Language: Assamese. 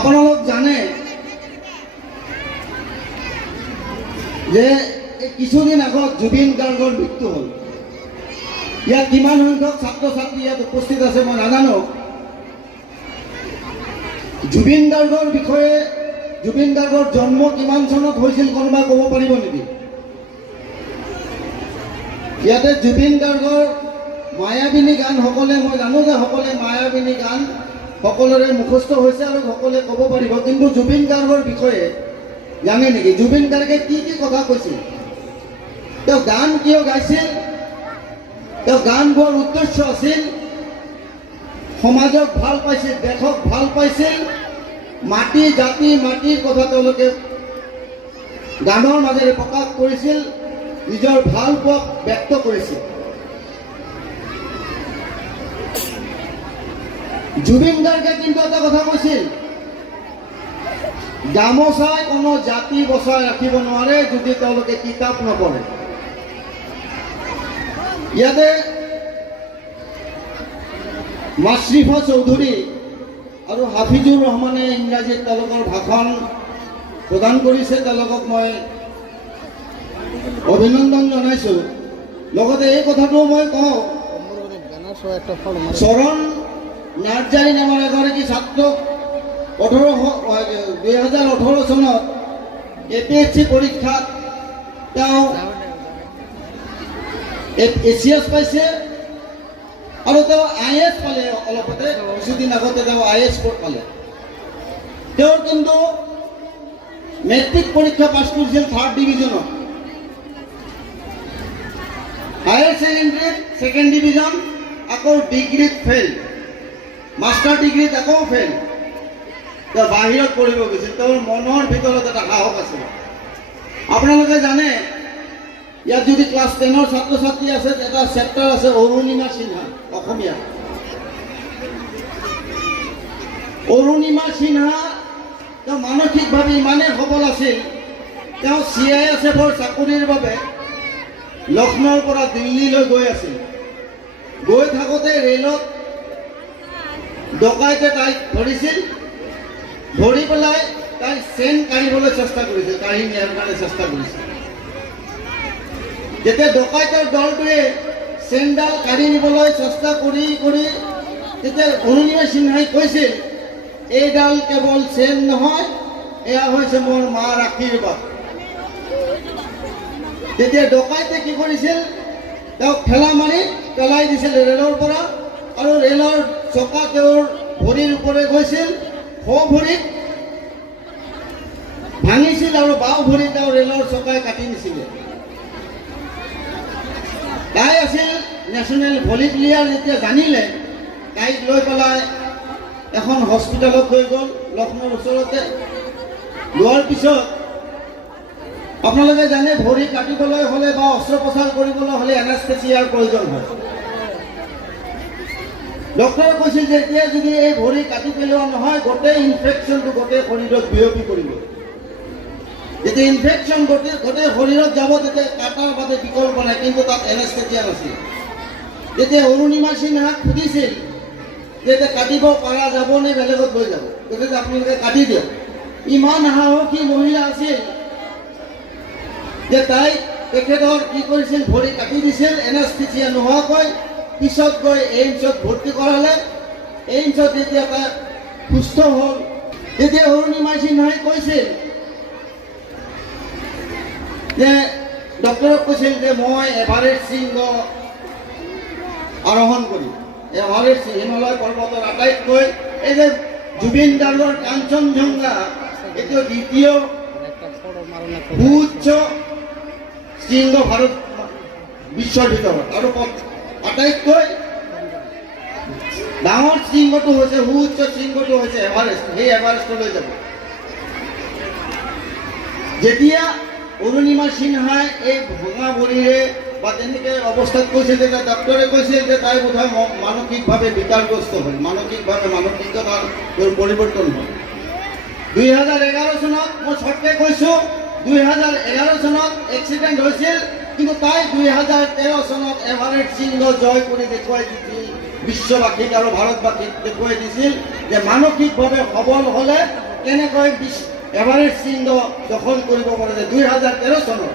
আপোনালোক জানে যে কিছুদিন আগত জুবিন গাৰ্গৰ মৃত্যু হ'ল। ইয়াত কিমান সংখ্যক ছাত্ৰ ছাত্ৰী ইয়াত উপস্থিত আছে মই নাজানো। জুবিন গাৰ্গৰ বিষয়ে, জুবিন গাৰ্গৰ জন্ম কিমান চনত হৈছিল কোনোবা ক'ব পাৰিব নেকি? ইয়াতে জুবিন গাৰ্গৰ মায়াবিনী গান সকলে, মই জানো যে সকলে মায়াবিনী গান সকলোৰে মুখস্থ হৈছে আৰু সকলোৱে ক'ব পাৰিব, কিন্তু জুবিন গাৰ্গৰ বিষয়ে জানে নেকি? জুবিন গাৰ্গে কি কি কথা কৈছিল? তেওঁ গান কিয় গাইছিল? তেওঁ গান গোৱাৰ উদ্দেশ্য আছিল সমাজক ভাল পাইছিল, দেশক ভাল পাইছিল, মাটি জাতি মাটিৰ কথা তেওঁলোকে গানৰ মাজেৰে প্ৰকাশ কৰিছিল, নিজৰ ভাল পোৱাক ব্যক্ত কৰিছিল। জুবিন গাৰ্গে কিন্তু এটা কথা কৈছিল, গামোচাই কোনো জাতি বচাই ৰাখিব নোৱাৰে যদি তেওঁলোকে কিতাপ নপঢ়ে। ইয়াতে মাছৰিফা চৌধুৰী আৰু হাফিজুৰ ৰহমানে ইংৰাজীত তেওঁলোকৰ ভাষণ প্ৰদান কৰিছে, তেওঁলোকক মই অভিনন্দন জনাইছোঁ। লগতে এই কথাটো মই কওঁ, চৰণ নাৰ্জাৰী নামৰ এগৰাকী ছাত্ৰক 2018 চনত APSC পৰীক্ষাত তেওঁ ACS পাইছে আৰু তেওঁ IAS পালে। অলপতে কিছুদিন আগতে তেওঁ IAS পালে। তেওঁৰ কিন্তু মেট্ৰিক পৰীক্ষা পাছ কৰিছিল 3rd ডিভিজনত, হায়াৰ ছেকেণ্ডেৰীত 2nd ডিভিজন, আকৌ ডিগ্ৰীত ফেইল, মাষ্টাৰ ডিগ্ৰীত আকৌ ফেইল। তেওঁ বাহিৰত পঢ়িব গৈছিল। তেওঁৰ মনৰ ভিতৰত এটা সাহস আছিল। আপোনালোকে জানে ইয়াত যদি ক্লাছ 10ৰ ছাত্ৰ ছাত্ৰী আছে, এটা চেপ্টাৰ আছে অৰুণিমা সিনহা, অসমীয়া। অৰুণিমা সিনহা তেওঁ মানসিকভাৱে ইমানেই সবল আছিল, তেওঁ CISFৰ চাকৰিৰ বাবে লক্ষ্ণৌৰ পৰা দিল্লীলৈ গৈ আছিল। গৈ থাকোঁতে ৰেলত ডকাইতে তাইক ধৰিছিল, ধৰি পেলাই তাই চেইন কাঢ়িবলৈ চেষ্টা কৰিছিল, কাঢ়ি নিয়াৰ কাৰণে চেষ্টা কৰিছিল। যেতিয়া ডকাইতৰ দলটোৱে চেইনডাল কাঢ়ি নিবলৈ চেষ্টা কৰি তেতিয়া অৰুণিমা সিনহাই কৈছিল, এইডাল কেৱল চেইন নহয়, এয়া হৈছে মোৰ মাৰ আশীৰ্বাদ। তেতিয়া ডকাইতে কি কৰিছিল, তেওঁক ঠেলা মাৰি পেলাই দিছিল ৰেলৰ পৰা, আৰু ৰেলৰ চকা তেওঁৰ ভৰিৰ ওপৰে গৈছিল, সোঁ ভৰিত ভাঙিছিল আৰু বাওঁ ভৰি তেওঁ ৰেলৰ চকাই কাটি নিছিলে। তাই আছিল নেশ্যনেল ভলী প্লেয়াৰ। যেতিয়া জানিলে, তাইক লৈ পেলাই এখন হস্পিটেলত লৈ গ'ল লক্ষ্ণৌৰ ওচৰতে। লোৱাৰ পিছত আপোনালোকে জানে ভৰি কাটিবলৈ হ'লে বা অস্ত্ৰোপচাৰ কৰিবলৈ হ'লে এনাস্থেচিয়াৰ প্ৰয়োজন হয়। ডক্টৰে কৈছিল যে এতিয়া যদি এই ভৰি কাটি পেলোৱা নহয়, গোটেই ইনফেকশ্যনটো গোটেই শৰীৰত বিয়পি পৰিব। যেতিয়া ইনফেকশ্যন গোটেই শৰীৰত যাব, তেতিয়া কাটাৰ বাদে বিকল্প নাই, কিন্তু তাত এনাস্থেচিয়া নাছিল। তেতিয়া অৰুণিমা সিনহাক সুধিছিল যে এতিয়া কাটিব পৰা যাবনে বেলেগত লৈ যাব, গতিকে আপোনালোকে কাটি দিয়ক। ইমান সাহসী মহিলা আছিল যে তাই তেখেতৰ কি কৰিছিল, ভৰি কাটি দিছিল এনাস্থেচিয়া নোহোৱাকৈ। পিছত গৈ এইমছত ভৰ্তি কৰালে। এইমছত যেতিয়া তাই সুস্থ হ'ল, তেতিয়া অৰুণিমা সিনহাই কৈছিল যে ডক্টৰক কৈছিল যে মই এভাৰেষ্ট শৃংগ আৰোহণ কৰিম। এভাৰেষ্ট হিমালয় পৰ্বতৰ আটাইতকৈ, এই যে জুবিন গাৰ্গৰ কাঞ্চনজংঘা, এইটো দ্বিতীয় সুউচ্চ শৃংগ ভাৰত বিশ্বৰ ভিতৰত, আৰু আটাইতকৈ ডাঙৰ শৃংগটো হৈছে, সুউচ্চ শৃংগটো হৈছে এভাৰেষ্ট। সেই এভাৰেষ্টলৈ যাব। যেতিয়া অৰুণিমা সিনহাই এই ভঙা ভৰিৰে বা তেনেকৈ অৱস্থাত কৈছিল, তেতিয়া ডক্টৰে কৈছিল যে তাই বোধহয় মানসিকভাৱে বিকাৰগ্ৰস্ত হ'ল, মানসিকতাৰ পৰিৱৰ্তন হ'ল। 2011 চনত, মই চৰ্টকে কৈছোঁ, 2011 চনত এক্সিডেণ্ট হৈছিল, কিন্তু তাই 2013 চনত এভাৰেষ্ট শৃংগ জয় কৰি দেখুৱাই দিছিল বিশ্ববাসীক আৰু ভাৰতবাসীক, দেখুৱাই দিছিল যে মানসিকভাৱে সবল হ'লে কেনেকৈ এভাৰেষ্ট চিহ্ন দখল কৰিব পাৰে যে 2013 চনত